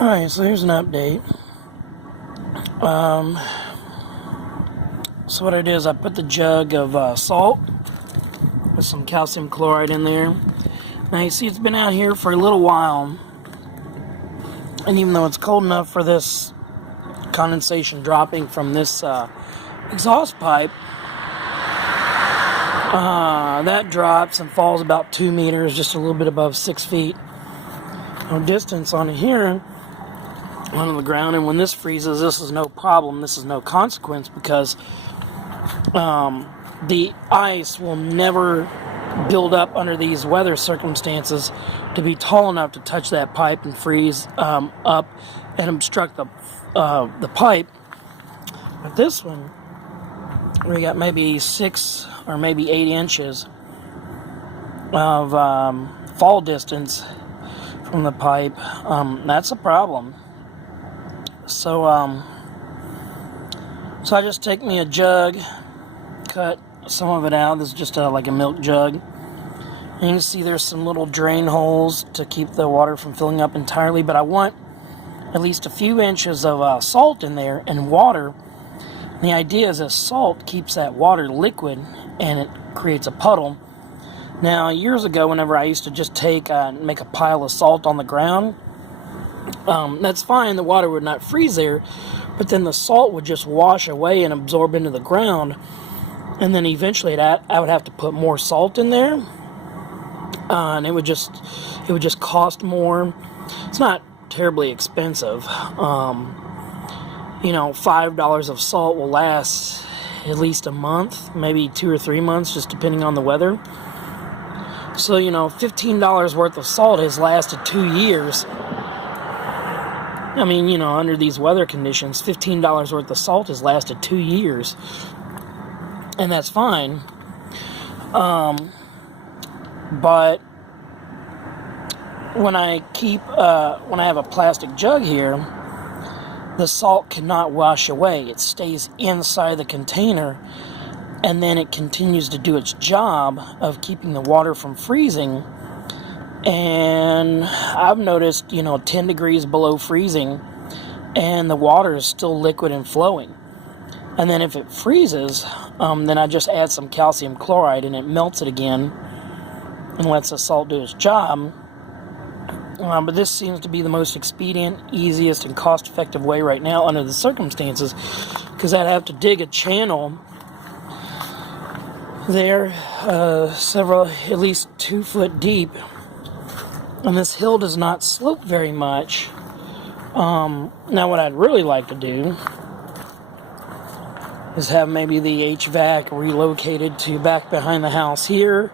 Alright, so here's an update. So what I did is I put the jug of salt with some calcium chloride in there. Now you see it's been out here for a little while, and even though it's cold enough for this condensation dropping from this exhaust pipe, that drops and falls about 2 meters, just a little bit above 6 feet of distance on here onto the ground. And when this freezes, this is no problem, this is no consequence, because the ice will never build up under these weather circumstances to be tall enough to touch that pipe and freeze up and obstruct the pipe. But this one, we got maybe 6 or maybe 8 inches of fall distance from the pipe. That's a problem. So I just take me a jug, cut some of it out. This is just like a milk jug. And you can see there's some little drain holes to keep the water from filling up entirely, but I want at least a few inches of salt in there and water. And the idea is that salt keeps that water liquid and it creates a puddle. Now, years ago, whenever I used to just take and make a pile of salt on the ground, that's fine, the water would not freeze there, but then the salt would just wash away and absorb into the ground, and then eventually I would have to put more salt in there, and it would just cost more. It's not terribly expensive. $5 of salt will last at least a month, maybe 2 or 3 months, just depending on the weather. So, $15 worth of salt has lasted 2 years. I mean, under these weather conditions, $15 worth of salt has lasted 2 years. And that's fine. But when I have a plastic jug here, the salt cannot wash away. It stays inside the container, and then it continues to do its job of keeping the water from freezing. And I've noticed, 10 degrees below freezing, and the water is still liquid and flowing. And then if it freezes, then I just add some calcium chloride, and it melts it again and lets the salt do its job. But this seems to be the most expedient, easiest, and cost-effective way right now under the circumstances, because I'd have to dig a channel there, at least 2 foot deep, and this hill does not slope very much. Now what I'd really like to do is have maybe the HVAC relocated to back behind the house here,